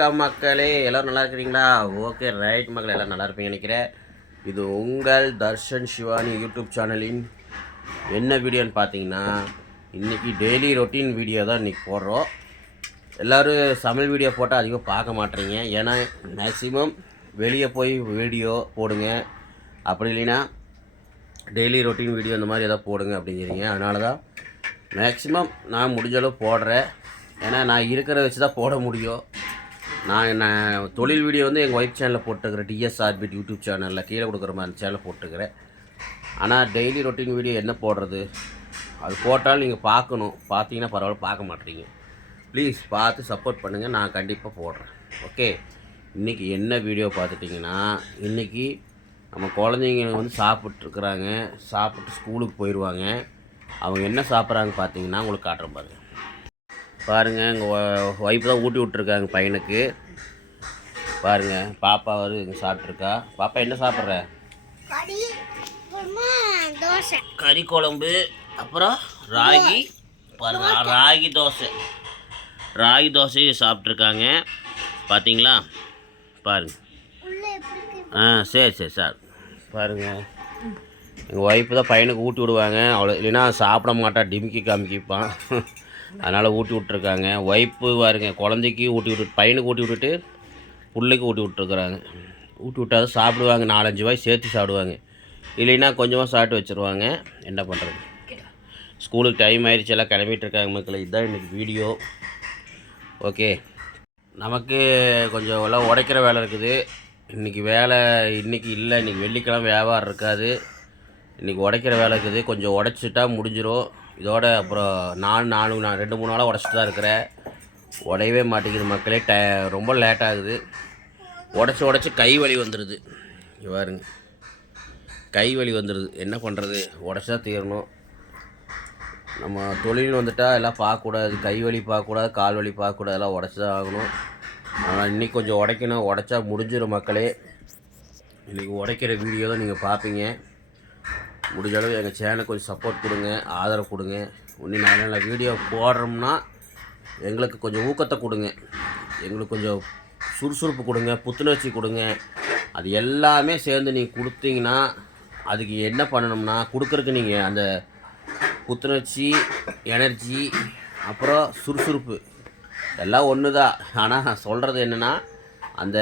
வணக்கம் மக்களே. எல்லோரும் நல்லா இருக்கிறீங்களா? ஓகே ரைட் மக்கள் எல்லாம் நல்லா இருப்பீங்க நினைக்கிறேன். இது உங்கள் தர்ஷன் சிவானி யூடியூப் சேனலின் என்ன வீடியோன்னு பார்த்தீங்கன்னா இன்றைக்கி டெய்லி ரொட்டீன் வீடியோ தான் இன்றைக்கி போடுறோம். எல்லோரும் சமையல் வீடியோ போட்டால் அதிகம் பார்க்க மாட்டேறீங்க ஏன்னா மேக்ஸிமம் வெளியே போய் வீடியோ போடுங்க. அப்படி இல்லைன்னா டெய்லி ரொட்டீன் வீடியோ இந்த மாதிரி எதாவது போடுங்க அப்படிங்கிறீங்க. அதனால தான் மேக்ஸிமம் நான் முடிஞ்சளவு போடுறேன். ஏன்னா நான் இருக்கிறத வச்சு தான் போட முடியும். நான் என்ன தொழில் வீடியோ வந்து எங்கள் ஒய்ஃப் சேனலில் போட்டுக்கிறேன் டிஎஸ்ஆர்பிட் யூடியூப் சேனலில் கீழே கொடுக்குற மாதிரி சேனலில் போட்டுக்கிறேன் ஆனால் டெய்லி ரொட்டீன் வீடியோ என்ன போடுறது? அது போட்டாலும் நீங்கள் பார்க்கணும். பார்த்தீங்கன்னா பரவாயில்ல பார்க்க மாட்டீங்க. ப்ளீஸ் பார்த்து சப்போர்ட் பண்ணுங்கள் நான் கண்டிப்பாக போடுறேன். ஓகே இன்றைக்கி என்ன வீடியோ பார்த்துட்டிங்கன்னா இன்றைக்கி நம்ம குழந்தைங்க வந்து சாப்பிட்ருக்குறாங்க சாப்பிட்டு ஸ்கூலுக்கு போயிடுவாங்க அவங்க என்ன சாப்பிட்றாங்க பார்த்தீங்கன்னா உங்களுக்கு காட்டுறேன் பாருங்கள் பாருங்கள் எங்கள் ஒய்ஃப் தான் ஊட்டி விட்ருக்காங்க பையனுக்கு. பாருங்கள் பாப்பா வந்து இங்கே சாப்பிட்ருக்கா பாப்பா என்ன சாப்பிட்ற? கறி அப்புறமா தோசை. கறி குழம்பு அப்புறம் ராகி. பாருங்க ராகி தோசை. ராகி தோசையும் சாப்பிட்ருக்காங்க பார்த்தீங்களா பாருங்க. ஆ சரி சரி சார். பாருங்கள் எங்கள் ஒய்ஃபு தான் பையனுக்கு ஊட்டி விடுவாங்க. அவ்வளோ இல்லைன்னா சாப்பிட மாட்டா டிமிக்கி காமிக்கிப்பான். அதனால் ஊட்டி விட்ருக்காங்க ஒய்ஃபு பாருங்க குழந்தைக்கு ஊட்டி விட்டு பையனுக்கு ஊட்டி விட்டுட்டு பிள்ளைக்கு ஊட்டி விட்ருக்குறாங்க ஊட்டி விட்டால் சாப்பிடுவாங்க நாலஞ்சு வாய் சேர்த்து சாப்பிடுவாங்க. இல்லைன்னா கொஞ்சமாக சாப்பிட்டு வச்சுருவாங்க. என்ன பண்ணுறது ஸ்கூலுக்கு டைம் ஆயிடுச்சு எல்லாம் கிளம்பிட்டு இருக்காங்க மக்கள். இதுதான் இன்றைக்கி வீடியோ ஓகே நமக்கு கொஞ்சம் எல்லாம் உடைக்கிற வேலை இருக்குது. இன்றைக்கி வேலை இன்றைக்கி இல்லை. இன்றைக்கி வெள்ளிக்கிழமை வியாபாரம் இருக்காது. இன்றைக்கி உடைக்கிற வேலை இருக்குது. கொஞ்சம் உடைச்சிட்டா முடிஞ்சிடும் இதோட அப்புறம் நான் நாலு நான் ரெண்டு மூணு நாளாக உடச்சிட்டு தான் இருக்கிறேன். உடையவே மாட்டேங்குது மக்களே. ட ரொம்ப லேட் ஆகுது. உடச்சி உடச்சி கை வலி வந்துடுது பாருங்க. கை வலி வந்துடுது என்ன பண்ணுறது உடச்சி தான் தீரணும். நம்ம தொழில் வந்துட்டால் எல்லாம் பார்க்கக்கூடாது. கை வலி பார்க்கக்கூடாது கால் வலி பார்க்கக்கூடாது. எல்லாம் உடச்சி தான் ஆகணும். ஆனால் இன்றைக்கி கொஞ்சம் உடைக்கணும். உடச்சா முடிஞ்சிடும் மக்களே. இன்றைக்கி உடைக்கிற வீடியோ தான் நீங்கள் பார்ப்பீங்க. முடிஞ்ச அளவு எங்கள் சேனலுக்கு கொஞ்சம் சப்போர்ட் கொடுங்க ஆதரவு கொடுங்க. இன்னும் நல்ல நல்ல வீடியோ போடுறோம்னா எங்களுக்கு கொஞ்சம் ஊக்கத்தை கொடுங்க. எங்களுக்கு கொஞ்சம் சுறுசுறுப்பு கொடுங்க புத்துணர்ச்சி கொடுங்க. அது எல்லாமே சேர்ந்து நீங்கள் கொடுத்தீங்கன்னா அதுக்கு என்ன பண்ணணும்னா கொடுக்குறதுக்கு நீங்கள் அந்த புத்துணர்ச்சி எனர்ஜி அப்புறம் சுறுசுறுப்பு. எல்லாம் ஒன்று தான் ஆனால் நான் சொல்கிறது என்னென்னா அந்த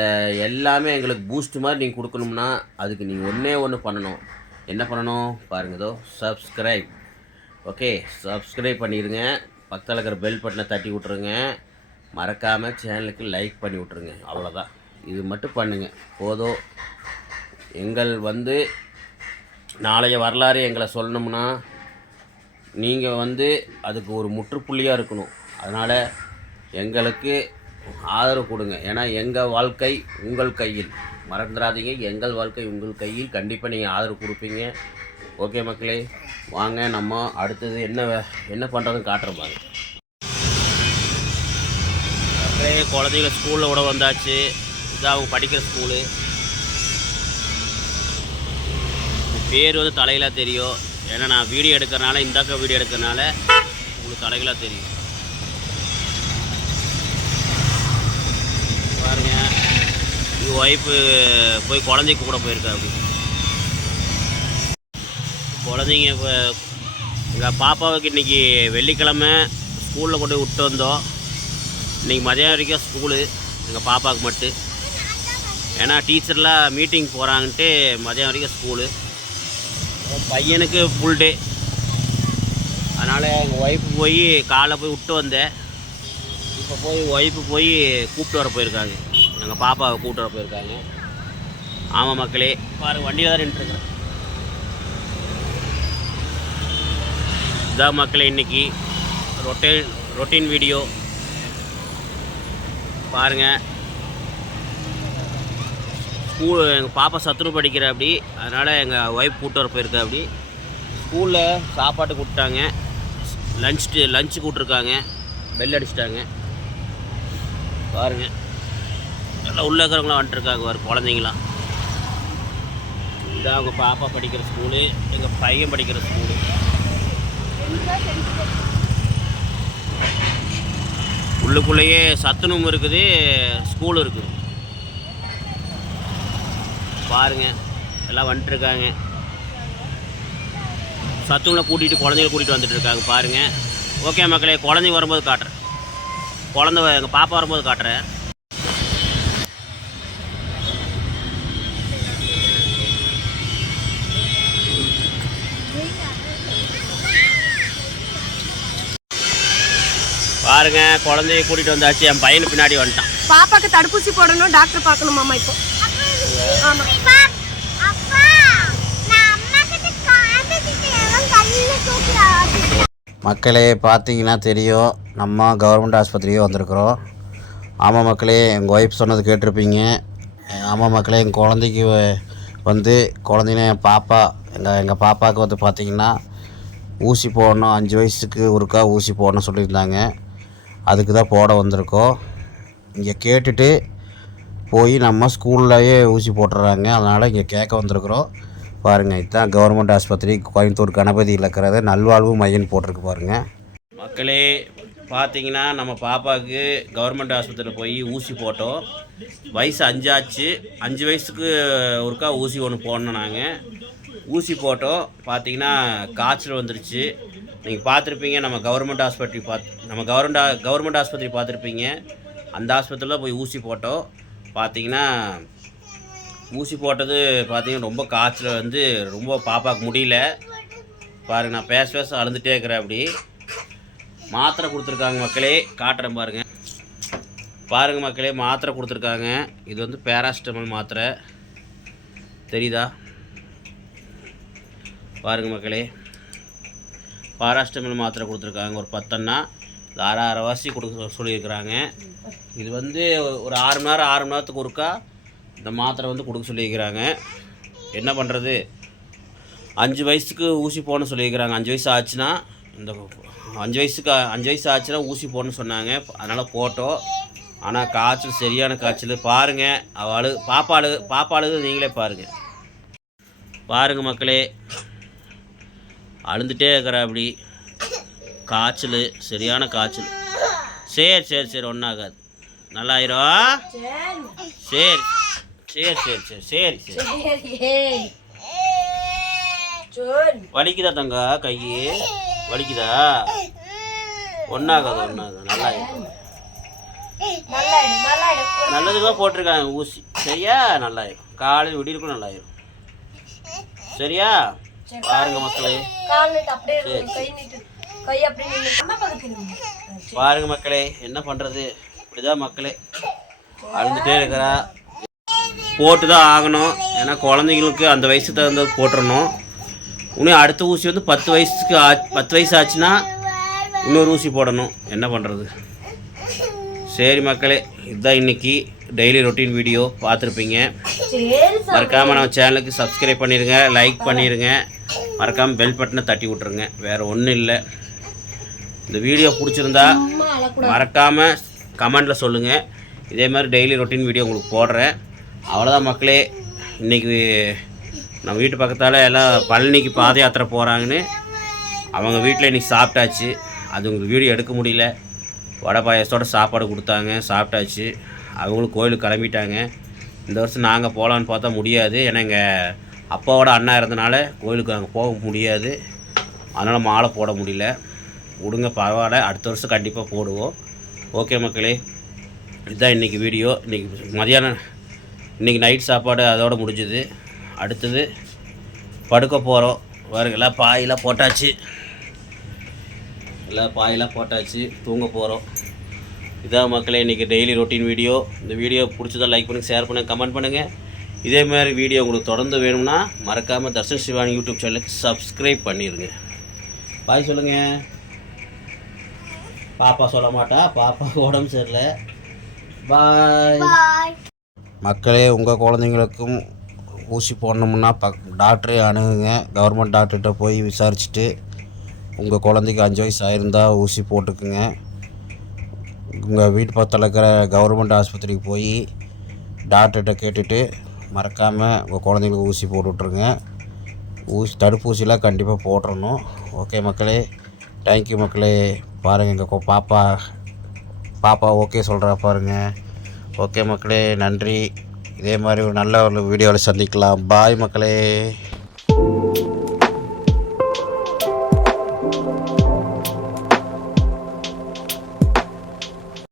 எல்லாமே எங்களுக்கு பூஸ்ட் மாதிரி நீங்கள் கொடுக்கணும்னா அதுக்கு நீங்கள் ஒன்றே ஒன்று பண்ணணும். என்ன பண்ணணும்? பாருங்க இதோ சப்ஸ்கிரைப் ஓகே சப்ஸ்கிரைப் பண்ணிடுங்க பக்கத்தில் இருக்கிற பெல் பட்டனை தட்டி விட்ருங்க மறக்காமல் சேனலுக்கு லைக் பண்ணி விட்ருங்க அவ்வளோதான் இது மட்டும் பண்ணுங்கள் போதும். எங்கள் வந்து நாளைய வரலாறு எங்களை சொல்லணும்னா நீங்கள் வந்து அதுக்கு ஒரு முற்றுப்புள்ளியாக இருக்கணும். அதனால் எங்களுக்கு ஆதரவு கொடுங்க. ஏன்னா எங்கள் வாழ்க்கை உங்கள் கையில். மறந்துடாதீங்க. எங்கள் வாழ்க்கை உங்கள் கையில். கண்டிப்பாக நீங்கள் ஆதரவு கொடுப்பீங்க. ஓகே மக்களே வாங்க நம்ம அடுத்தது என்ன வே- என்ன பண்ணுறதுன்னு காட்டுறோம் பாருங்க. அப்படியே குழந்தைங்க ஸ்கூலில் விட வந்தாச்சு. இதான் அவங்க படிக்கிற ஸ்கூலு பேர் வந்து தலையிலாக தெரியும். ஏன்னா நான் வீடியோ எடுக்கிறனால இந்தாக்க வீடியோ எடுக்கிறனால உங்களுக்கு தலைகளாக தெரியும் பாருங்க இது ஒய்ஃபு போய் குழந்தைக்கு கூட போயிருக்கா அப்படி. குழந்தைங்க இப்போ எங்கள் பாப்பாவுக்கு இன்றைக்கி வெள்ளிக்கிழமை ஸ்கூலில் கொண்டு விட்டு வந்தோம். இன்றைக்கி மதியம் வரைக்கும் ஸ்கூலு எங்கள் பாப்பாவுக்கு மட்டும். ஏன்னா டீச்சர்லாம் மீட்டிங் போகிறாங்கன்ட்டு மதியம் வரைக்கும் ஸ்கூலு என் பையனுக்கு ஃபுல் டே அதனால் எங்கள் ஒய்ஃபு போய் காலைல போய் விட்டு வந்தேன். இப்போ போய் ஒய்ஃபு போய் கூப்பிட்டு வர போயிருக்காங்க. எங்கள் பாப்பாவை கூப்பிட்டு வர போயிருக்காங்க. ஆமாம் மக்களே பாரு வண்டியில் தான் நின்றுருக்குறேன் இதான் மக்களே இன்னைக்கு ரொட்டேன் ரொட்டீன் வீடியோ. பாருங்கள் ஸ்கூல் எங்கள் பாப்பா சத்துரு படிக்கிற அப்படி அதனால் எங்கள் ஒய்ஃப் கூட்டு வர போயிருக்கா அப்படி. ஸ்கூலில் சாப்பாட்டு கூப்பிட்டாங்க. லஞ்ச் லஞ்சு கூப்பிட்ருக்காங்க பெல் அடிச்சிட்டாங்க. பாருங்கள் எல்லாம் உள்ளே இருக்கிறவங்களாம் வந்துட்டுருக்காங்க ஒரு குழந்தைங்களாம். இதான் அவங்க பாப்பா படிக்கிற ஸ்கூலு எங்கள் பையன் படிக்கிற ஸ்கூலு உள்ளுக்குள்ளேயே சத்துணவும் இருக்குது ஸ்கூல் இருக்குது. பாருங்க எல்லாம் வந்துட்டுருக்காங்க. சத்துணவில் கூட்டிகிட்டு குழந்தைங்கள கூட்டிகிட்டு வந்துட்டு இருக்காங்க ஓகே மக்களே குழந்தைங்க வரும்போது காட்டுறேன். குழந்த எங்கள் பாப்பா வரும்போது காட்டுறேன். பாருங்க குழந்தைய கூட்டிகிட்டு வந்தாச்சு என் பையனு பின்னாடி வந்துட்டான். பாப்பாக்கு தடுப்பூசி போடணும் டாக்டர் இப்போ கல்லுல தூக்கி ஆட்டிட்டேன். மக்களே பார்த்தீங்கன்னா தெரியும் நம்ம கவர்மெண்ட் ஆஸ்பத்திரியே வந்திருக்கிறோம். ஆமாம் மக்களே எங்கள் ஒய்ஃப் சொன்னது கேட்டிருப்பீங்க. ஆமாம் மக்களே எங்கள் குழந்தைக்கு வந்து குழந்தைங்க என் பாப்பா எங்கள் எங்கள் பாப்பாவுக்கு வந்து பார்த்தீங்கன்னா ஊசி போடணும் அஞ்சு வயசுக்கு ஒருக்கா ஊசி போடணும் சொல்லியிருந்தாங்க. அதுக்கு தான் போட வந்திருக்கோம். இங்கே கேட்டுட்டு போய் நம்ம ஸ்கூல்லையே ஊசி போட்டுறாங்க. அதனால் இங்கே கேட்க வந்திருக்கிறோம். பாருங்கள் இதுதான் கவர்மெண்ட் ஆஸ்பத்திரி கோயம்புத்தூர் கணபதியில் இருக்கிறத நல்வாழ்வு மையம் போட்டிருக்கு பாருங்கள் மக்களே பார்த்தீங்கன்னா நம்ம பாப்பாவுக்கு கவர்மெண்ட் ஆஸ்பத்திரியில் போய் ஊசி போட்டோம். வயசு அஞ்சாச்சு. அஞ்சு வயசுக்கு ஒருக்கா ஊசி ஒன்று போடணும் நாங்கள் ஊசி போட்டோம். பார்த்தீங்கன்னா காய்ச்சல் வந்துருச்சு. நீங்கள் பார்த்துருப்பீங்க நம்ம கவர்மெண்ட் ஹாஸ்பிட்டல் பார்த்து நம்ம கவர்மெண்ட் கவர்மெண்ட் ஆஸ்பத்திரி பார்த்துருப்பீங்க. அந்த ஆஸ்பத்திரியில் போய் ஊசி போட்டோம் பார்த்தீங்கன்னா ஊசி போட்டது பார்த்தீங்கன்னா ரொம்ப காய்ச்சல் வந்து ரொம்ப பாப்பாவுக்கு முடியல. பாருங்கள் நான் பேச பேச அழுந்துகிட்டே இருக்கிறேன் அப்படி. மாத்திரை கொடுத்துருக்காங்க மக்களே காட்டுறேன் பாருங்க. பாருங்கள் மக்களே மாத்திரை கொடுத்துருக்காங்க. இது வந்து பேராசிட்டமல் மாத்திரை. தெரியுதா? பாருங்கள் மக்களே. பாராஸ்டமில் மாத்திரை கொடுத்துருக்காங்க. ஒரு பத்தன்னா இது அரை கொடுக்க சொல்லியிருக்கிறாங்க. இது வந்து ஒரு ஆறு மணி நேரம் ஆறு மணி நேரத்துக்கு ஒருக்கா இந்த மாத்திரை வந்து கொடுக்க சொல்லியிருக்கிறாங்க. என்ன பண்ணுறது அஞ்சு வயசுக்கு ஊசி போடணும்னு சொல்லியிருக்கிறாங்க. அஞ்சு வயசு ஆச்சுன்னா இந்த அஞ்சு வயசுக்கு அஞ்சு வயசு ஆச்சுன்னா ஊசி போடணும்னு சொன்னாங்க. அதனால் போட்டோம். ஆனால் காய்ச்சல் சரியான காய்ச்சல். பாருங்கள் அவள் அழு பாப்பா அழு பாப்பா அழுது நீங்களே பாருங்கள் பாருங்கள் மக்களே அழுந்துட்டே இருக்கிறா அப்படி. காய்ச்சல் சரியான காய்ச்சல். சரி சரி சரி ஒன்றாகாது நல்லாயிரோ? சரி சரி சரி சரி சரி சரி. வலிக்குதா தங்கா கை? வலிக்குதா? ஒன்றாகாது ஒன்றாகாது நல்லாயிரும் நல்லதுக்காக போட்டிருக்காங்க ஊசி. சரியா? நல்லாயிரும் காலையில் விடியிருக்கும் நல்லாயிரும். சரியா? பாருங்க மக்களே. பாருங்க மக்களே என்ன பண்ணுறது இப்படிதான் மக்களே. அழுந்துட்டே இருக்கிறா. போட்டு தான் ஆகணும். ஏன்னா குழந்தைங்களுக்கு அந்த வயசுக்கு தகுந்த போட்டுறணும். இன்னும் அடுத்த ஊசி வந்து பத்து வயசுக்கு ஆ பத்து வயசு ஆச்சுன்னா இன்னொரு ஊசி போடணும். என்ன பண்ணுறது சரி மக்களே. இதுதான் இன்னைக்கு டெய்லி ரொட்டீன் வீடியோ பார்த்துருப்பீங்க. மறக்காமல் நம்ம சேனலுக்கு சப்ஸ்கிரைப் பண்ணிடுங்க லைக் பண்ணிடுங்க மறக்காமல் பெல் பட்டனை தட்டி விட்ருங்க வேறு ஒன்றும் இல்லை. இந்த வீடியோ பிடிச்சிருந்தா மறக்காமல் கமெண்டில் சொல்லுங்கள் இதே மாதிரி டெய்லி ரொட்டீன் வீடியோ உங்களுக்கு போடுறேன். அவ்வளோதான் மக்களே. இன்றைக்கி நம்ம வீட்டு பக்கத்தால் எல்லாம் பழனிக்கு பாத யாத்திரை போகிறாங்கன்னு அவங்க வீட்டில் இன்றைக்கி சாப்பிட்டாச்சு. அது உங்களுக்கு வீடியோ எடுக்க முடியல. வடை பாயசத்தோட சாப்பாடு கொடுத்தாங்க சாப்பிட்டாச்சு. அவங்களும் கோயிலுக்கு கிளம்பிட்டாங்க. இந்த வருஷம் நாங்கள் போகலான்னு பார்த்தா முடியாது. ஏன்னா எங்கள் அப்பாவோட அண்ணா இருந்தனால கோயிலுக்கு அங்கே போக முடியாது. அதனால் மாலை போட முடியல. விடுங்க பரவாயில்ல. அடுத்த வருஷம் கண்டிப்பாக போடுவோம். ஓகே மக்களே. இதுதான் இன்றைக்கி வீடியோ இன்றைக்கி மதியானம் இன்றைக்கி நைட் சாப்பாடு அதோடு முடிஞ்சுது. அடுத்தது படுக்க போகிறோம் வருங்களா பாயெல்லாம் போட்டாச்சு. எல்லாம் பாயெல்லாம் போட்டாச்சு தூங்க போகிறோம் இதான் மக்களே இன்றைக்கி டெய்லி ரொட்டீன் வீடியோ இந்த வீடியோ பிடிச்சதா லைக் பண்ணுங்கள் ஷேர் பண்ணுங்கள் கமெண்ட் பண்ணுங்கள் இதே மாதிரி வீடியோ உங்களுக்கு தொடர்ந்து வேணும்னா மறக்காமல் தர்ஷன் சிவானி யூடியூப் சேனலுக்கு சப்ஸ்கிரைப் பண்ணிடுங்க பாய் சொல்லுங்கள் பாப்பா சொல்ல மாட்டா பாப்பாவுக்கு உடம்பு சரியில்லை. பாய் பாய் மக்களே உங்கள் குழந்தைங்களுக்கும் ஊசி போடணும்னா பக் டாக்டரே அணுகுங்க. கவர்மெண்ட் டாக்டர்கிட்ட போய் விசாரிச்சுட்டு உங்கள் குழந்தைக்கு அஞ்சு வயசு ஆயிருந்தால் ஊசி போட்டுக்குங்க. உங்கள் வீட்டு பக்கத்தில் இருக்கிற கவர்மெண்ட் ஆஸ்பத்திரிக்கு போய் டாக்டர்கிட்ட கேட்டுட்டு மறக்காமல் உங்கள் குழந்தைங்களுக்கு ஊசி போட்டு விட்ருங்க ஊசி தடுப்பூசிலாம் கண்டிப்பாக போட்டுறணும். ஓகே மக்களே தேங்க்யூ மக்களே. பாருங்கள் எங்கள் பாப்பா பாப்பா ஓகே சொல்கிறா பாருங்க. ஓகே மக்களே நன்றி. இதே மாதிரி ஒரு நல்ல ஒரு வீடியோவில் சந்திக்கலாம். பாய் மக்களே.